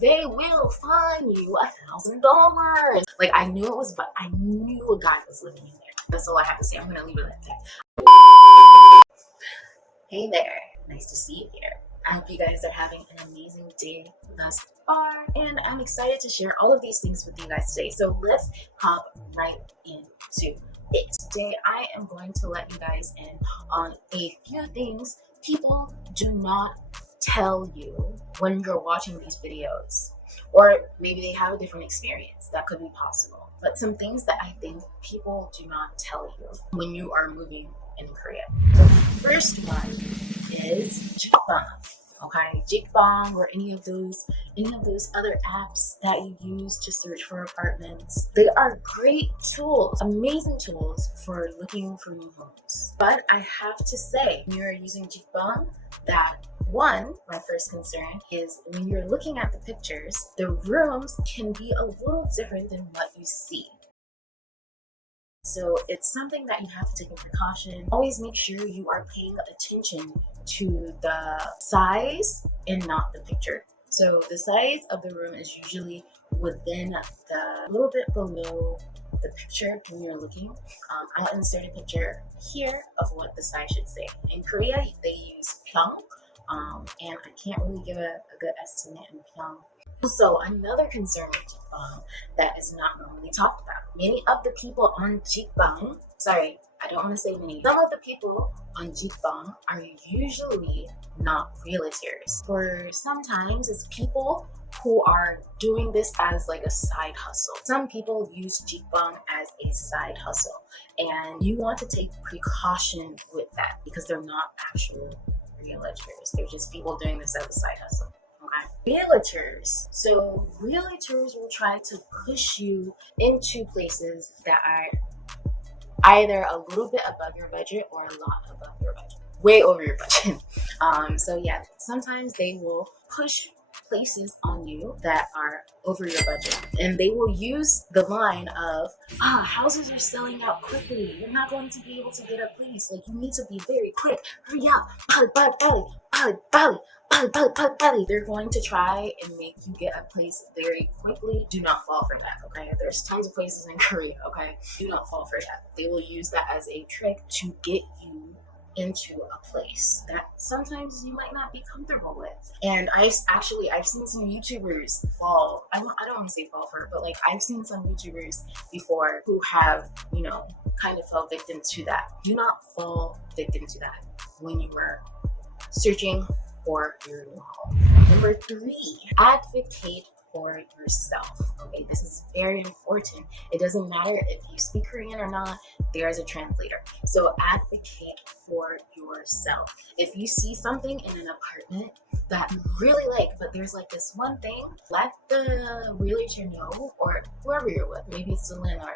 they will fine you $1,000. Like, I knew it was, but I knew a guy was living in there. That's all I have to say. I'm gonna leave it at that. Hey there, nice to see you here. I hope you guys are having an amazing day thus far, and I'm excited to share all of these things with you guys today. So let's hop right into it. Today, I am going to let you guys in on a few things people do not tell you when you're watching these videos, or maybe they have a different experience. That could be possible. But some things that I think people do not tell you when you are moving in Korea. The first one is Jikbang. Okay, Jikbang or any of those other apps that you use to search for apartments. They are great tools, amazing tools for looking for new homes. But I have to say, when you're using Jikbang, that one, my first concern is when you're looking at the pictures, the rooms can be a little different than what you see. So it's something that you have to take in precaution. Always make sure you are paying attention to the size and not the picture. So the size of the room is usually within the little bit below the picture when you're looking. I'll insert a picture here of what the size should say. In Korea, they use pyong, and I can't really give a good estimate in pyong. So another concern with Jikbang that is not normally talked about. Many of the people on Jikbang, sorry, I don't want to say many. Some of the people on Jikbang are usually not realtors. For sometimes it's people who are doing this as like a side hustle. Some people use Jikbang as a side hustle, and you want to take precaution with that because they're not actual realtors. They're just people doing this as a side hustle. Realtors. So realtors will try to push you into places that are either a little bit above your budget or a lot above your budget, way over your budget. So yeah, sometimes they will push places on you that are over your budget, and they will use the line of houses are selling out quickly, you're not going to be able to get a place, like you need to be very quick, hurry up, Bali. They're going to try and make you get a place very quickly. Do not fall for that, okay? There's tons of places in Korea, okay? Do not fall for that. They will use that as a trick to get you into a place that sometimes you might not be comfortable with. And I've seen some YouTubers fall. I don't want to say fall for it, but like I've seen some YouTubers before who have, kind of fell victim to that. Do not fall victim to that when you are searching for your new home. Number 3, advocate for yourself. Okay, this is very important. It doesn't matter if you speak Korean or not, there's a translator. So advocate for yourself. If you see something in an apartment that you really like, but there's like this one thing, let the realtor know, or whoever you're with, maybe it's the landlord,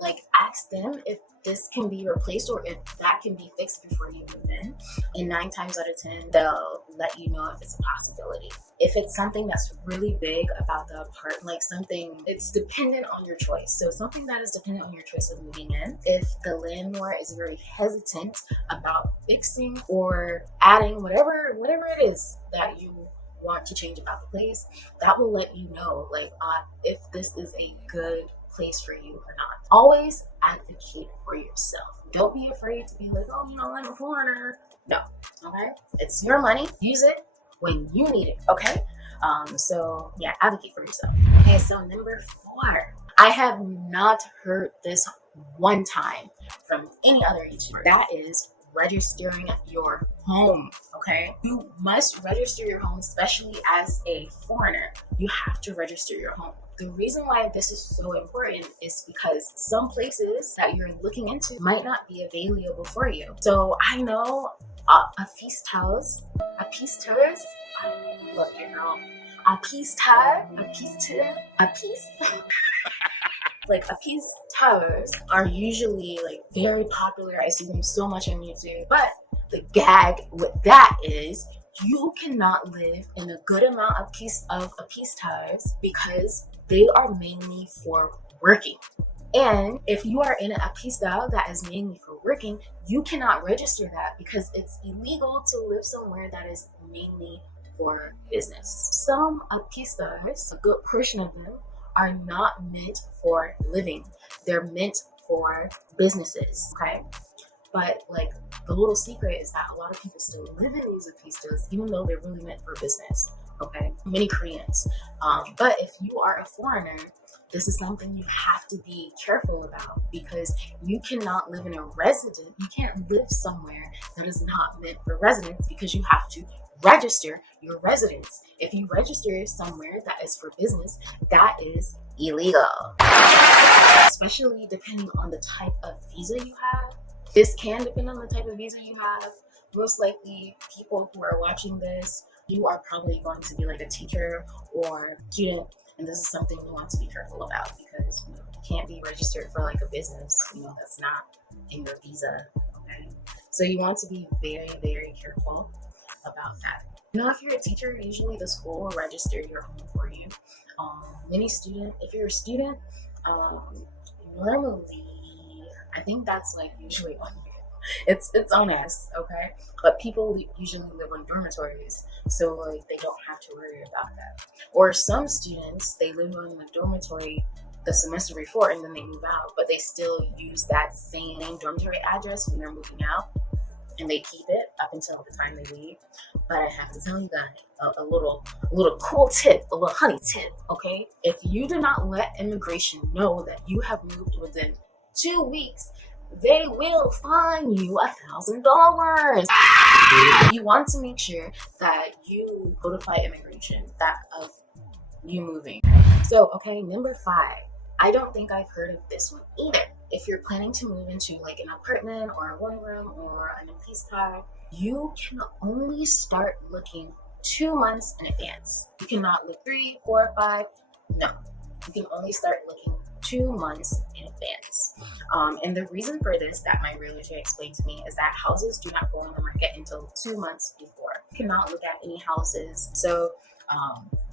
like ask them if this can be replaced or if that can be fixed before you move in. And 9 times out of 10, they'll let you know if it's a possibility. If it's something that's really big about the apartment, like something, it's dependent on your choice. So something that is dependent on your choice of moving in, if the landlord is very hesitant about fixing or adding whatever it is that you want to change about the place, that will let you know like if this is a good place for you or not. Always advocate for yourself. Don't be afraid to be like, I'm a foreigner. No, okay? It's your money. Use it when you need it, okay? So yeah, advocate for yourself. Okay, so number 4, I have not heard this one time from any other YouTuber. That is registering your home. Okay, you must register your home, especially as a foreigner. You have to register your home. The reason why this is so important is because some places that you're looking into might not be available for you. So I know a piece towers, look here girl, a piece like a piece towers are usually like very popular. I see them so much on YouTube, but the gag with that is you cannot live in a good amount of a piece towers because they are mainly for working. And if you are in a pista that is mainly for working, you cannot register that because it's illegal to live somewhere that is mainly for business. Some pistas, a good portion of them, are not meant for living. They're meant for businesses, okay? But like the little secret is that a lot of people still live in these pistas, even though they're really meant for business, okay? Many Koreans. But if you are a foreigner, this is something you have to be careful about, because you cannot live in a residence. You can't live somewhere that is not meant for residence, because you have to register your residence. If you register somewhere that is for business, that is illegal, especially depending on the type of visa you have. This can depend on the type of visa you have. Most likely, people who are watching this, you are probably going to be like a teacher or student, and this is something you want to be careful about, because you can't be registered for like a business, that's not in your visa, okay? So you want to be very, very careful about that. If you're a teacher, usually the school will register your home for you. If you're a student, normally, I think that's like usually on you. It's on us, okay? But people usually live in dormitories, so like they don't have to worry about that. Or some students, they live in the dormitory the semester before and then they move out, but they still use that same dormitory address when they're moving out, and they keep it up until the time they leave. But I have to tell you guys a little cool tip, a little honey tip, okay? If you do not let immigration know that you have moved within 2 weeks, they will fine you $1,000. You want to make sure that you notify immigration of you moving. So, okay, number 5. I don't think I've heard of this one either. If you're planning to move into like an apartment or a one room or an pista, you can only start looking 2 months in advance. You cannot look 3, 4, 5. No, you can only start looking 2 months in advance. And the reason for this that my realtor explained to me is that houses do not go on the market until 2 months before. You cannot look at any houses. So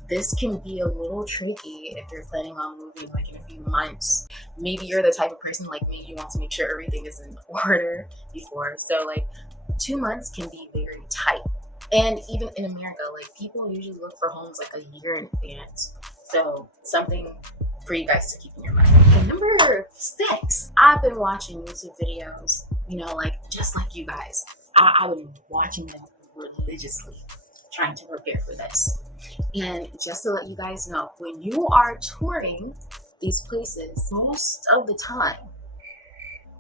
this can be a little tricky if you're planning on moving like in a few months. Maybe you're the type of person like me, you want to make sure everything is in order before. So like 2 months can be very tight. And even in America, like people usually look for homes like a year in advance. So something for you guys to keep in your mind. Okay, number 6, I've been watching YouTube videos, like just like you guys. I've been watching them religiously, trying to prepare for this. And just to let you guys know, when you are touring these places, most of the time,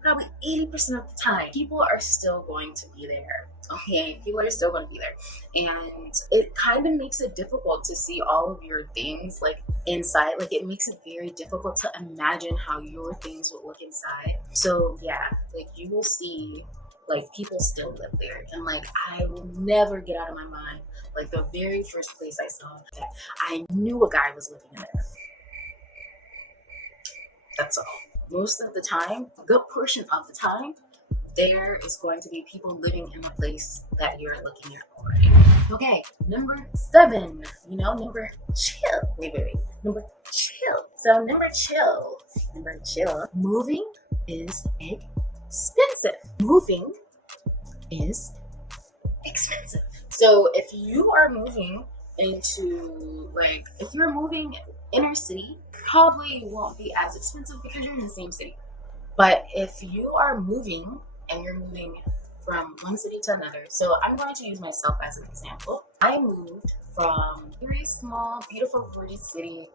probably 80% of the time, people are still going to be there. Okay, people are still going to be there, and it kind of makes it difficult to see all of your things like inside. Like it makes it very difficult to imagine how your things would look inside. So yeah, like you will see like people still live there, and like I will never get out of my mind like the very first place I saw that I knew a guy was living in there. That's all. Most of the time, a good portion of the time, there is going to be people living in the place that you're looking at already. Okay, number 7, number chill. Wait. Number chill. So number chill. Moving is expensive. Moving is expensive. So if you are moving if you're moving inner city, probably won't be as expensive because you're in the same city. But if you are moving and you're moving from one city to another, so I'm going to use myself as an example. I moved from a very small, beautiful, gorgeous city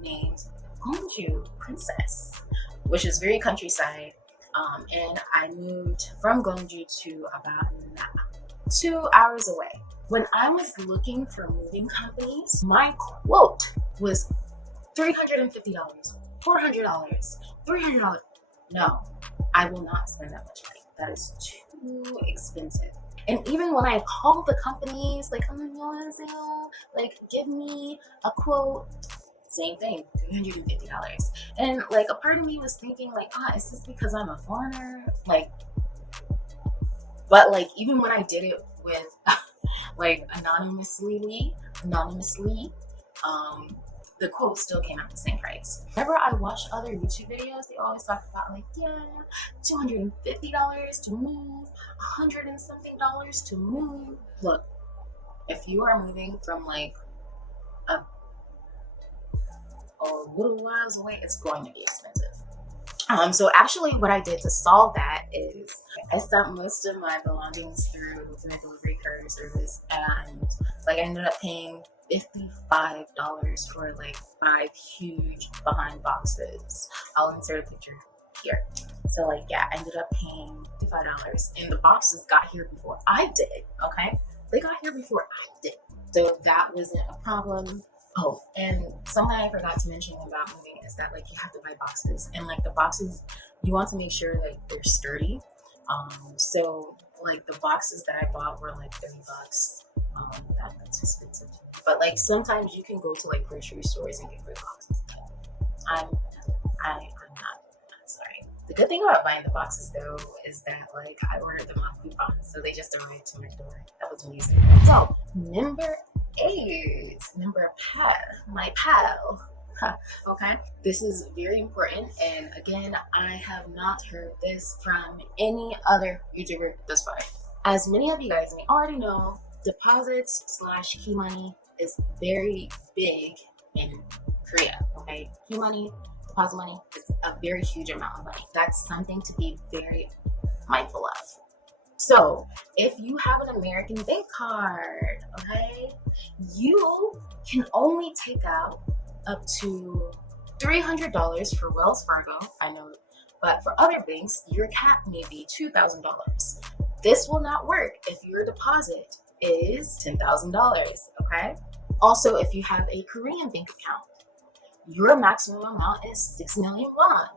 named Gwangju, Princess, which is very countryside. And I moved from Gwangju to about 2 hours away. When I was looking for moving companies, my quote was $350, $400, $300. No, I will not spend that much money. That is too expensive. And even when I called the companies, like, like give me a quote, same thing, $350. And like a part of me was thinking like, is this because I'm a foreigner? But like even when I did it with like anonymously, the quote still came out the same price. Whenever I watch other YouTube videos, they always talk about like, $250 to move, $100 and something to move. Look, If you are moving from like a, a little whiles away, it's going to be expensive. So actually what I did to solve that is I sent most of my belongings through my delivery courier service, and like I ended up paying $55 for like 5 huge behind boxes. I'll insert a picture here. So like yeah, I ended up paying $55 and the boxes got here before I did, okay? They got here before I did. So that wasn't a problem. Oh, and something I forgot to mention about moving is that like you have to buy boxes, and like the boxes, you want to make sure like they're sturdy. So like the boxes that I bought were like $30. That's expensive. But like sometimes you can go to like grocery stores and get free boxes. I'm I'm not sorry. The good thing about buying the boxes though is that like I ordered them on coupons, so they just arrived to my door. That was amazing. So number 8, my pal. Okay, this is very important, and again, I have not heard this from any other YouTuber thus far. As many of you guys may already know, deposits slash key money is very big in Korea. Okay, key money, deposit money is a very huge amount of money. That's something to be very mindful of. So if you have an American bank card, okay, you can only take out up to $300 for Wells Fargo. I know, but for other banks, your cap may be $2,000. This will not work if your deposit is $10,000, okay? Also, if you have a Korean bank account, your maximum amount is 6 million won.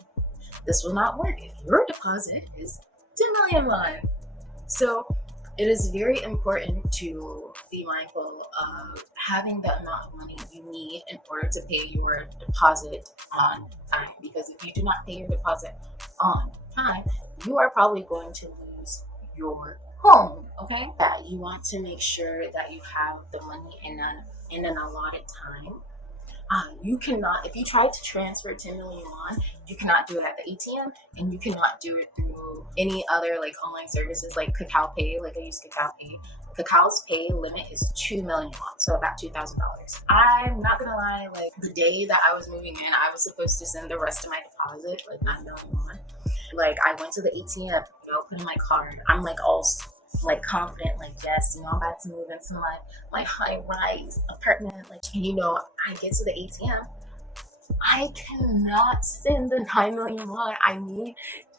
This will not work if your deposit is 10 million won. So it is very important to be mindful of having the amount of money you need in order to pay your deposit on time. Because if you do not pay your deposit on time, you are probably going to lose your home. Okay, that you want to make sure that you have the money in an allotted time. You cannot, if you try to transfer 10 million won, you cannot do it at the ATM, and you cannot do it through any other like online services like Kakao Pay. Like I use Kakao Pay. Kakao's pay limit is 2 million won, so about $2,000. I'm not gonna lie, like the day that I was moving in, I was supposed to send the rest of my deposit, like 9 million won. Like I went to the ATM, put in my card. I'm like all like confident, like yes, I'm about to move into my high rise apartment. Like I get to the ATM, I cannot send the 9 million won I need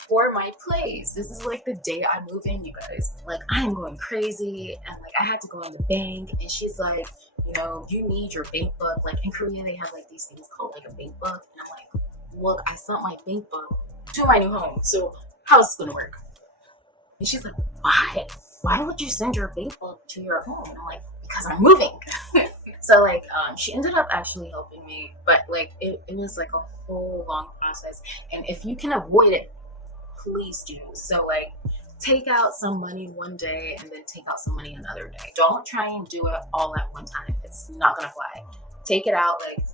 for my place. This is like the day I move in, you guys. Like I'm going crazy, and like I had to go in the bank, and she's like, you need your bank book. Like in Korea, they have like these things called like a bank book, and I'm like, look, I sent my bank book to my new home, so how's this gonna work? And she's like, why? Why would you send your bank book to your home? And I'm like, because I'm moving. So like she ended up actually helping me, but like it was like a whole long process. And if you can avoid it, please do. So like take out some money one day and then take out some money another day. Don't try and do it all at one time. It's not gonna fly. Take it out like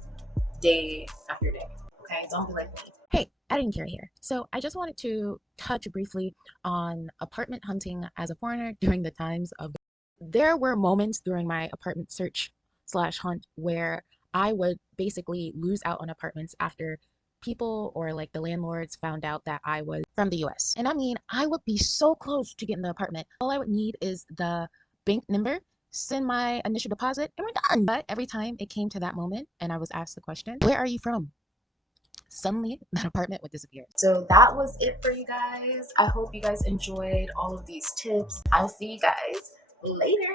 day after day. Okay, don't be like me. Hey, editing Kira here. So I just wanted to touch briefly on apartment hunting as a foreigner during the times of. There were moments during my apartment search slash hunt where I would basically lose out on apartments after people or like the landlords found out that I was from the US. And I mean, I would be so close to getting the apartment. All I would need is the bank number, send my initial deposit, and we're done. But every time it came to that moment and I was asked the question, where are you from? Suddenly that apartment would disappear. So that was it for you guys. I hope you guys enjoyed all of these tips. I'll see you guys later.